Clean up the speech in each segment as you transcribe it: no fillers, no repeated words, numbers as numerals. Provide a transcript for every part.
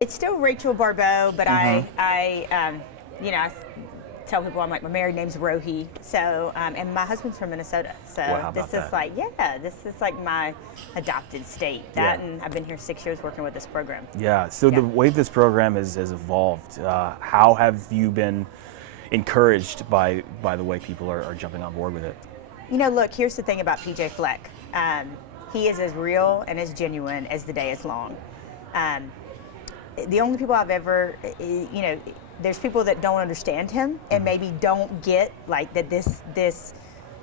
It's still Rachel Baribeau, but you know, I tell people I'm like, my married name's Rohi. So, and my husband's from Minnesota. So Wow, this is like, this is like my adopted state. And I've been here 6 years working with this program. Yeah. So the way this program has evolved, how have you been encouraged by the way people are jumping on board with it? You know, look, here's the thing about PJ Fleck. He is as real and as genuine as the day is long. The only people I've ever, you know, there's people that don't understand him and maybe don't get like that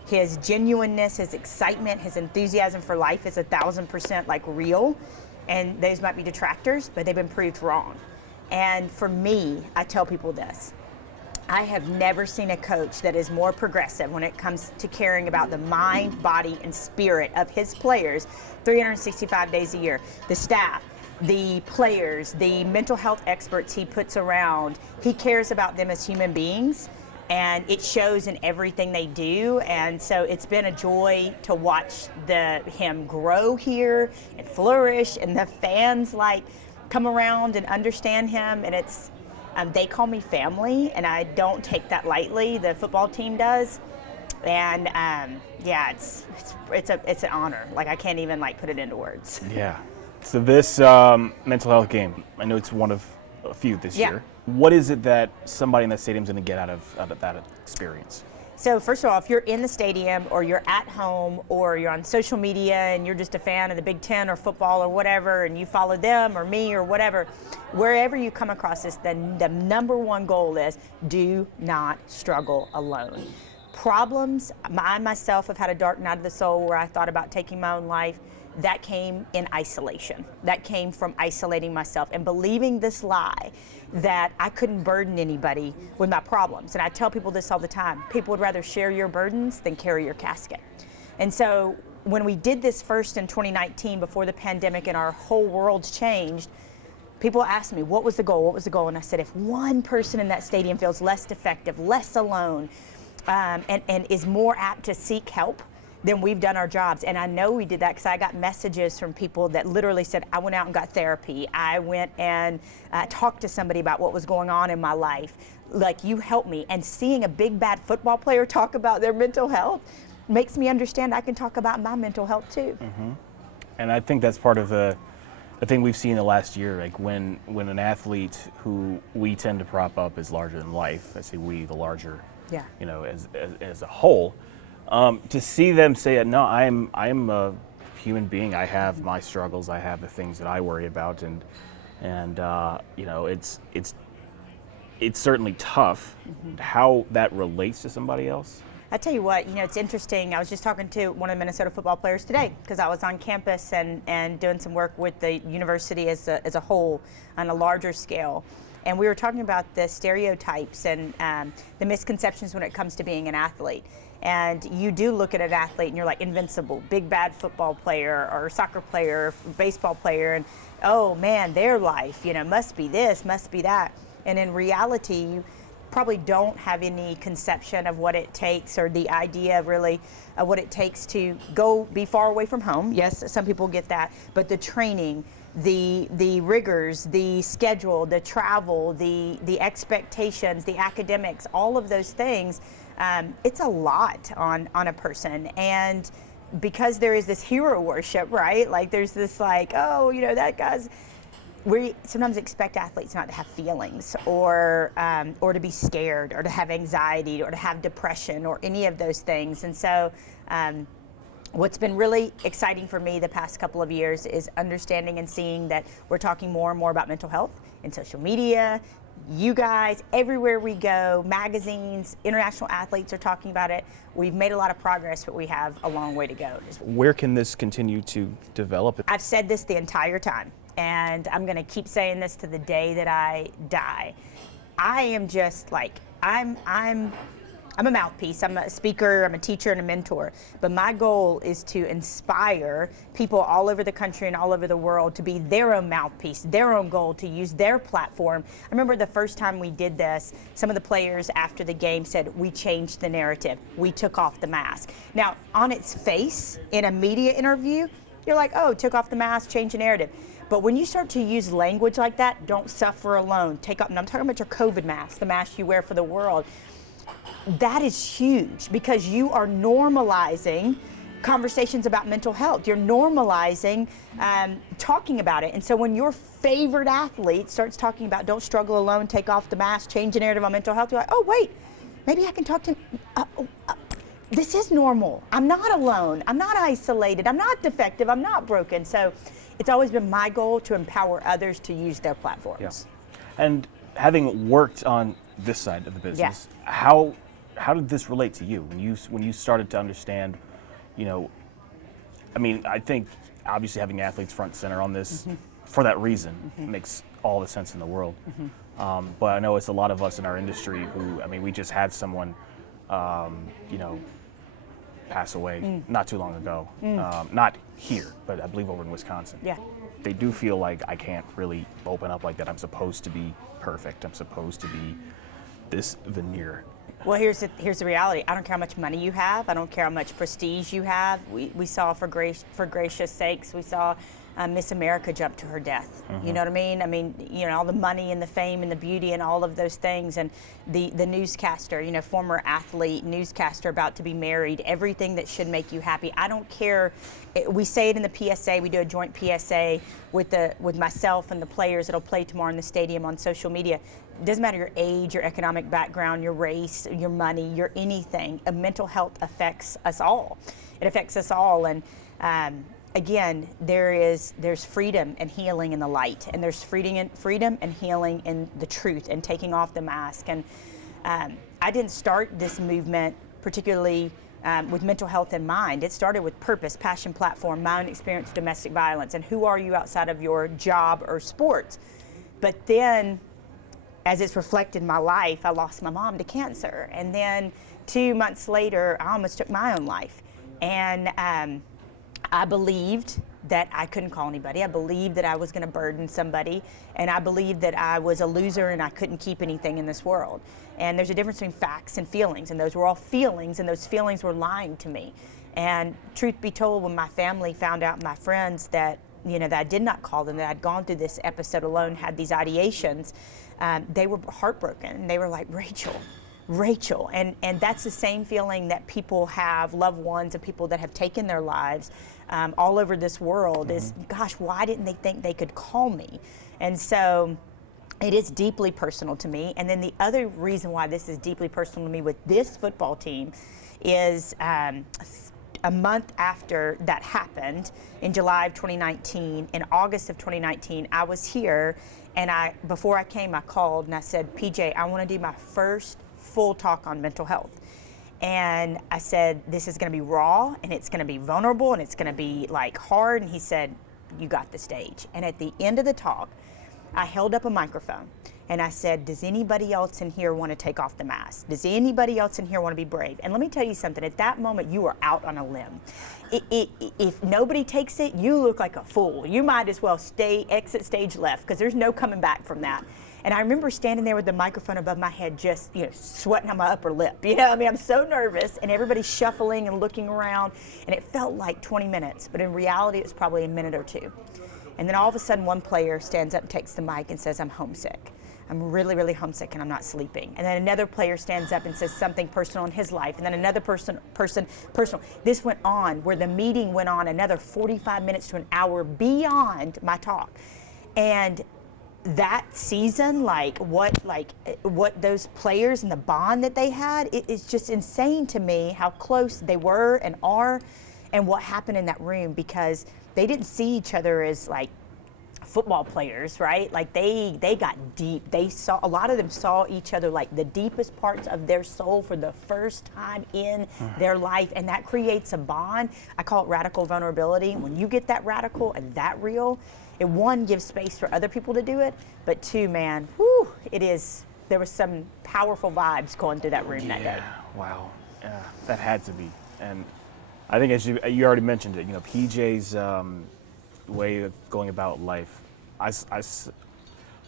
his genuineness, his excitement, his enthusiasm for life is 1,000% like real, and those might be detractors, but they've been proved wrong. And for me, I tell people this. I have never seen a coach that is more progressive when it comes to caring about the mind, body, and spirit of his players 365 days a year. The staff, the players, the mental health experts he puts around, he cares about them as human beings, and it shows in everything they do. And so it's been a joy to watch him grow here and flourish, and the fans like come around and understand him, and it's they call me family, and I don't take that lightly. The football team does, and yeah, it's an honor. Like I can't even like put it into words. Yeah. So this mental health game, I know it's one of a few this year. What is it that somebody in that stadium is going to get out of that experience? So first of all, if you're in the stadium or you're at home or you're on social media and you're just a fan of the Big Ten or football or whatever, and you follow them or me or whatever, wherever you come across this, the number one goal is do not struggle alone. Problems, I myself have had a dark night of the soul where I thought about taking my own life. That came in isolation. That came from isolating myself and believing this lie that I couldn't burden anybody with my problems. And I tell people this all the time. People would rather share your burdens than carry your casket. And so when we did this first in 2019 before the pandemic and our whole world's changed, people asked me, what was the goal? What was the goal? And I said, if one person in that stadium feels less defective, less alone, and is more apt to seek help, then we've done our jobs. And I know we did that because I got messages from people that literally said, I went out and got therapy. I went and talked to somebody about what was going on in my life. Like, you helped me. And seeing a big bad football player talk about their mental health makes me understand I can talk about my mental health too. Mm-hmm. And I think that's part of the thing we've seen in the last year. Like when an athlete who we tend to prop up as larger than life, I say we, the larger, you know, as a whole, to see them say, no, I'm a human being. I have my struggles. I have the things that I worry about, and you know, it's certainly tough. How that relates to somebody else. I tell you what, you know, it's interesting. I was just talking to one of the Minnesota football players today because I was on campus and doing some work with the university as a whole on a larger scale. And we were talking about the stereotypes and the misconceptions when it comes to being an athlete. And you do look at an athlete and you're like invincible, big bad football player or soccer player, baseball player, and oh man, their life, you know, must be this, must be that. And in reality, you probably don't have any conception of what it takes or the idea of really what it takes to go be far away from home. Yes, some people get that, but the training, the rigors, the schedule, the travel, the expectations, the academics, all of those things, it's a lot on a person. And because there is this hero worship, right? Like there's this like, oh, you know, that guy's, we sometimes expect athletes not to have feelings or to be scared or to have anxiety or to have depression or any of those things. And so what's been really exciting for me the past couple of years is understanding and seeing that we're talking more and more about mental health in social media. You guys, everywhere we go, magazines, international athletes are talking about it. We've made a lot of progress, but we have a long way to go. Where can this continue to develop? I've said this the entire time, and I'm going to keep saying this to the day that I die. I am just like, I'm a mouthpiece. I'm a speaker, I'm a teacher, and a mentor. But my goal is to inspire people all over the country and all over the world to be their own mouthpiece, their own goal, to use their platform. I remember the first time we did this, some of the players after the game said, we changed the narrative. We took off the mask. Now, on its face, in a media interview, you're like, oh, took off the mask, changed the narrative. But when you start to use language like that, don't suffer alone, take up, and I'm talking about your COVID mask, the mask you wear for the world, that is huge because you are normalizing conversations about mental health. You're normalizing talking about it. And so when your favorite athlete starts talking about don't struggle alone, take off the mask, change the narrative on mental health, you're like, oh, wait, maybe I can talk to this is normal. I'm not alone. I'm not isolated. I'm not defective. I'm not broken. So it's always been my goal to empower others to use their platforms. Yeah. And having worked on this side of the business, how did this relate to you when you started to understand, you know, I mean, I think obviously having athletes front and center on this for that reason makes all the sense in the world. But I know it's a lot of us in our industry who, I mean, we just had someone, you know, pass away not too long ago. Not here, but I believe over in Wisconsin. Yeah. They do feel like I can't really open up like that. I'm supposed to be perfect. I'm supposed to be this veneer. Well, here's the reality. I don't care how much money you have. I don't care how much prestige you have. We saw, for gracious sakes, we saw Miss America jump to her death. You know what I mean? I mean, you know, all the money and the fame and the beauty and all of those things, and the newscaster, you know, former athlete, newscaster about to be married, everything that should make you happy. I don't care. We say it in the PSA. We do a joint PSA with myself and the players that'll play tomorrow in the stadium on social media. It doesn't matter your age, your economic background, your race, your money, your anything. Mental health affects us all. It affects us all, and again, there's freedom and healing in the light, and there's freedom and healing in the truth and taking off the mask. And I didn't start this movement particularly with mental health in mind. It started with purpose, passion, platform, my own experience of domestic violence, and who are you outside of your job or sports. But then, as it's reflected in my life, I lost my mom to cancer. And then 2 months later, I almost took my own life. And I believed that I couldn't call anybody. I believed that I was going to burden somebody. And I believed that I was a loser and I couldn't keep anything in this world. And there's a difference between facts and feelings. And those were all feelings, and those feelings were lying to me. And truth be told, when my family found out, my friends, that, you know, that I did not call them, that I'd gone through this episode alone, had these ideations, they were heartbroken. They were like, Rachel. And that's the same feeling that people have, loved ones and people that have taken their lives all over this world is, gosh, why didn't they think they could call me? And so it is deeply personal to me. And then the other reason why this is deeply personal to me with this football team is a month after that happened, in July of 2019, in August of 2019, I was here, and before I came, I called and I said, PJ, I want to do my first full talk on mental health. And I said, this is going to be raw, and it's going to be vulnerable, and it's going to be like hard. And he said, you got the stage. And at the end of the talk, I held up a microphone and I said, does anybody else in here want to take off the mask? Does anybody else in here want to be brave? And let me tell you something, at that moment, you are out on a limb. If nobody takes it, you look like a fool. You might as well exit stage left, because there's no coming back from that. And I remember standing there with the microphone above my head, just, you know, sweating on my upper lip. You know, I mean, I'm so nervous, and everybody's shuffling and looking around, and it felt like 20 minutes, but in reality, it was probably a minute or two. And then all of a sudden, one player stands up and takes the mic and says, I'm homesick. I'm really, really homesick, and I'm not sleeping. And then another player stands up and says something personal in his life. And then another person personal. This went on, where the meeting went on another 45 minutes to an hour beyond my talk. And that season, what those players and the bond that they had, it's just insane to me how close they were and are, and what happened in that room, because they didn't see each other as like football players, right? Like they got deep. They saw, a lot of them saw each other like the deepest parts of their soul for the first time in their life, and that creates a bond. I call it radical vulnerability. When you get that radical and that real, it, one, gives space for other people to do it, but two, man, whew, there was some powerful vibes going through that room that day. Wow. Yeah, that had to be. And I think, as you already mentioned it, you know, PJ's way of going about life, I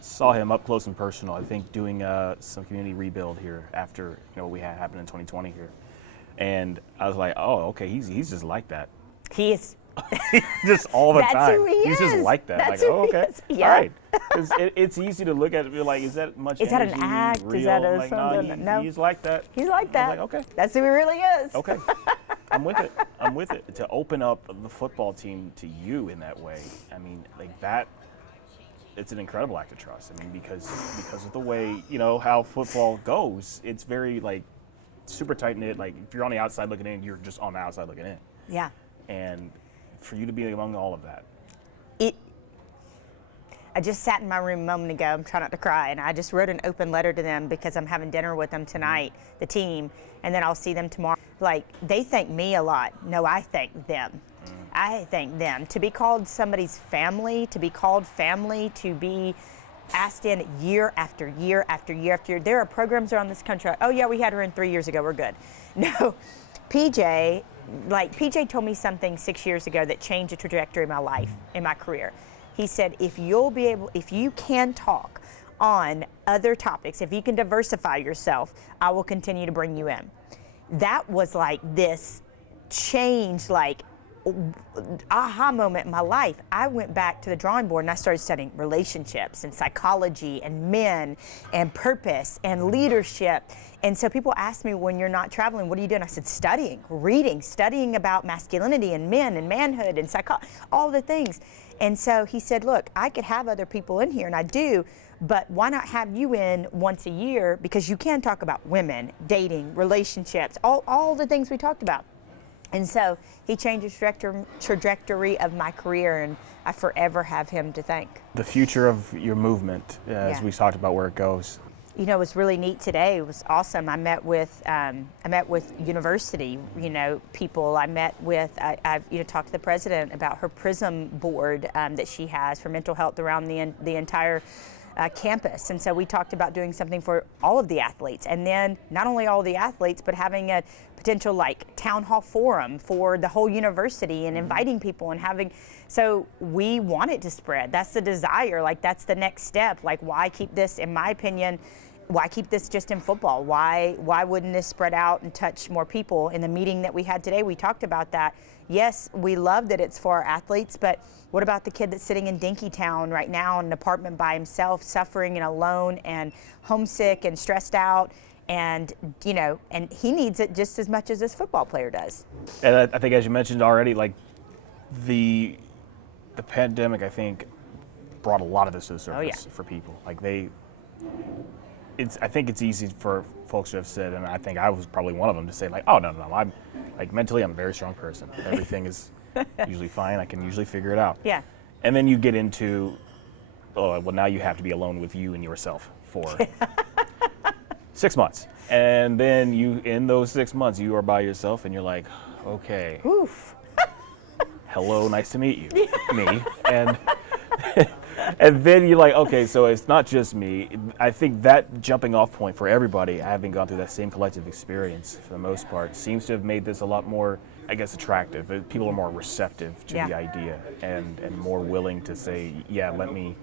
saw him up close and personal, I think, doing some community rebuild here after, you know, what we had happen in 2020 here. And I was like, oh, okay, he's just like that. He is just all the That's time. who he He's just is. like that. That's like, who oh, he okay, is. Yeah. all right. It's easy to look at it and be like, is that much Is that energy? an act? Real? Is that a like, something? No, No. he's like that. He's like that. I was like, okay. That's who he really is. Okay. I'm with it. I'm with it. To open up the football team to you in that way, I mean, like that, it's an incredible act of trust. I mean, because of the way, how football goes, it's very, like, super tight-knit. Like, if you're on the outside looking in, you're just on the outside looking in. Yeah. And for you to be among all of that. I just sat in my room a moment ago. I'm trying not to cry, and I just wrote an open letter to them because I'm having dinner with them tonight, the team, and then I'll see them tomorrow. Like, they thank me a lot. No, I thank them. I thank them. To be called somebody's family, to be called family, to be asked in year after year after year after year. There are programs around this country. Oh, yeah, we had her in 3 years ago. We're good. No, PJ told me something 6 years ago that changed the trajectory of my life, in my career. He said, if you can talk on other topics, if you can diversify yourself, I will continue to bring you in. That was like this change, like aha moment in my life. I went back to the drawing board and I started studying relationships and psychology and men and purpose and leadership. And so people ask me, when you're not traveling, what are you doing? I said, studying, reading, studying about masculinity and men and manhood and psychology, all the things. And so he said, look, I could have other people in here, and I do, but why not have you in once a year? Because you can talk about women, dating, relationships, all the things we talked about. And so he changed the trajectory of my career, and I forever have him to thank. The future of your movement, as we talked about where it goes. You know, it was really neat today. It was awesome. I met with university, people. I met with, I've talked to the president about her PRISM board that she has for mental health around the entire campus. And so we talked about doing something for all of the athletes, and then not only all the athletes, but having a potential like town hall forum for the whole university and inviting people and having. So we want it to spread. That's the desire. Like, that's the next step. Like, why keep this, in my opinion, why keep this just in football? Why wouldn't this spread out and touch more people? In the meeting that we had today, we talked about that. Yes, we love that it's for our athletes, but what about the kid that's sitting in Dinkytown right now in an apartment by himself, suffering and alone and homesick and stressed out? And, and he needs it just as much as this football player does. And I think, as you mentioned already, like the pandemic, I think, brought a lot of this to the surface for people. Like I think it's easy for folks to have said, and I think I was probably one of them, to say like, oh, no, I'm like mentally, I'm a very strong person. Everything is usually fine. I can usually figure it out. Yeah. And then you get into, oh, well, now you have to be alone with you and yourself for 6 months. And then in those 6 months, you are by yourself and you're like, okay. Oof. Hello, nice to meet you. Me. And then you're like, okay, so it's not just me. I think that jumping off point for everybody, having gone through that same collective experience for the most part, seems to have made this a lot more, I guess, attractive. People are more receptive to the idea and more willing to say, yeah, let me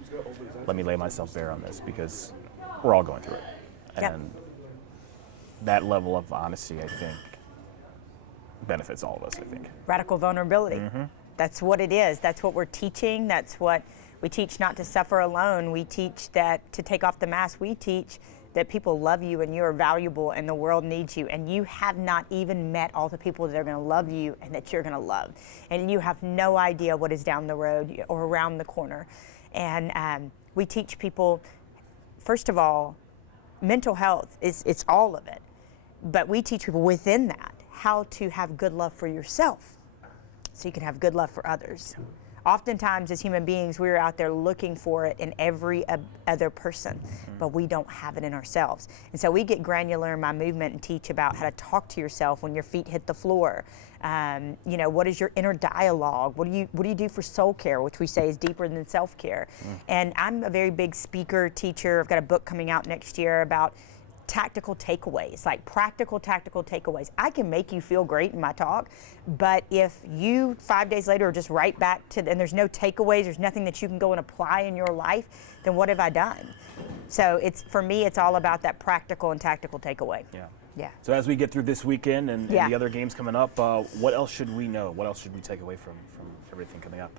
lay myself bare on this, because we're all going through it. And that level of honesty, I think, benefits all of us, I think. Radical vulnerability. Mm-hmm. That's what it is. That's what we're teaching. That's what we teach, not to suffer alone. We teach that to take off the mask. We teach that people love you and you are valuable and the world needs you. And you have not even met all the people that are going to love you and that you're going to love. And you have no idea what is down the road or around the corner. And we teach people, first of all, mental health it's all of it. But we teach people within that how to have good love for yourself so you can have good love for others. Oftentimes, as human beings, we're out there looking for it in every other person, but we don't have it in ourselves. And so we get granular in my movement and teach about how to talk to yourself when your feet hit the floor. What is your inner dialogue? What do you do for soul care, which we say is deeper than self-care? And I'm a very big speaker, teacher. I've got a book coming out next year about tactical takeaways, like practical tactical takeaways. I can make you feel great in my talk, but if you 5 days later are just right back to, and there's no takeaways, there's nothing that you can go and apply in your life, then what have I done? So for me, it's all about that practical and tactical takeaway. Yeah. Yeah. So as we get through this weekend and the other games coming up, what else should we know? What else should we take away from everything coming up?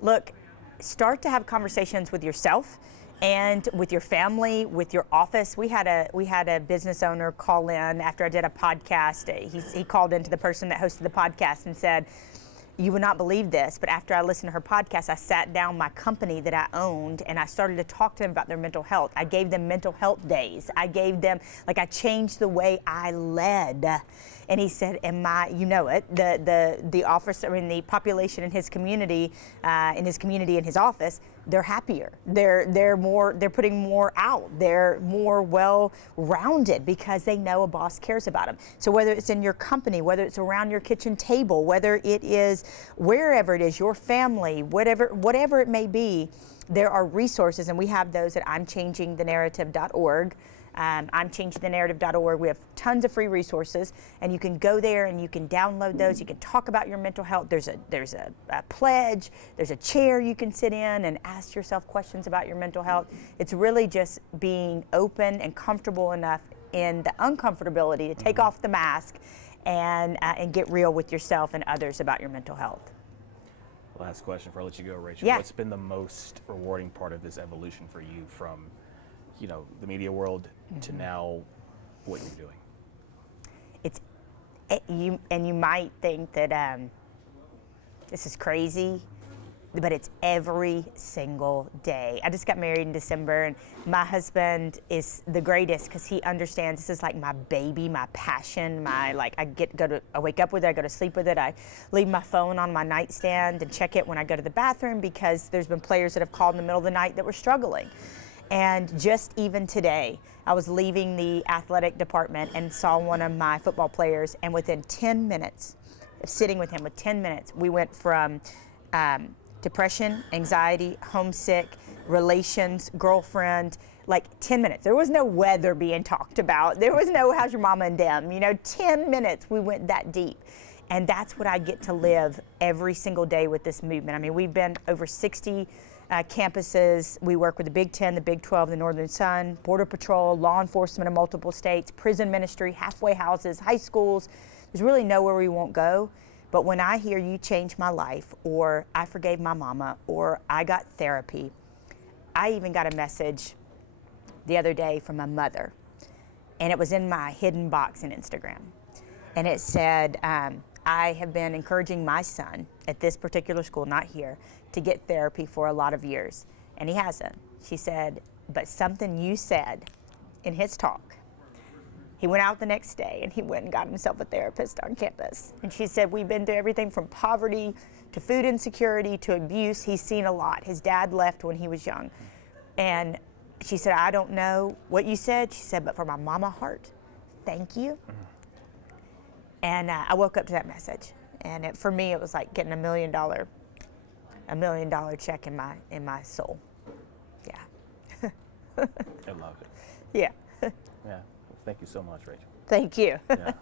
Look, start to have conversations with yourself and with your family, with your office. We had a business owner call in after I did a podcast. He called into the person that hosted the podcast and said, "You would not believe this, but after I listened to her podcast, I sat down my company that I owned and I started to talk to them about their mental health. I gave them mental health days. I gave them, I changed the way I led." And he said, the officer, the population in his community, in his office, they're happier. They're putting more out. They're more well-rounded because they know a boss cares about them. So whether it's in your company, whether it's around your kitchen table, whether it is wherever it is, your family, whatever it may be, there are resources, and we have those at I'mChangingTheNarrative.org. I'mChangingTheNarrative.org. We have tons of free resources, and you can go there and you can download those. You can talk about your mental health. There's a pledge. There's a chair you can sit in and ask yourself questions about your mental health. It's really just being open and comfortable enough in the uncomfortability to take off the mask and get real with yourself and others about your mental health. Last question before I let you go, Rachel. Yeah. What's been the most rewarding part of this evolution for you from the media world to now what you're doing? You might think that this is crazy, but it's every single day. I just got married in December, and my husband is the greatest because he understands this is like my baby, my passion, I wake up with it, I go to sleep with it, I leave my phone on my nightstand and check it when I go to the bathroom because there's been players that have called in the middle of the night that were struggling. And just even today, I was leaving the athletic department and saw one of my football players, and within 10 minutes of sitting with him, with 10 minutes, we went from depression, anxiety, homesick, relations, girlfriend, 10 minutes. There was no weather being talked about. There was no how's your mama and them. 10 minutes, we went that deep. And that's what I get to live every single day with this movement. I mean, we've been over 60 campuses. We work with the Big 10, the Big 12, the Northern Sun, Border Patrol, law enforcement in multiple states, prison ministry, halfway houses, high schools. There's really nowhere we won't go. But when I hear you changed my life, or I forgave my mama, or I got therapy, I even got a message the other day from my mother, and it was in my hidden box in Instagram. And it said, I have been encouraging my son at this particular school, not here, to get therapy for a lot of years, and he hasn't. She said, but something you said in his talk, he went out the next day and he went and got himself a therapist on campus. And she said, we've been through everything from poverty to food insecurity to abuse. He's seen a lot. His dad left when he was young. And she said, I don't know what you said. She said, but for my mama heart, thank you. And I woke up to that message. And for me, it was like getting $1 million check in my soul. Yeah. I love it. Yeah. Yeah. Thank you so much, Rachel. Thank you. Yeah.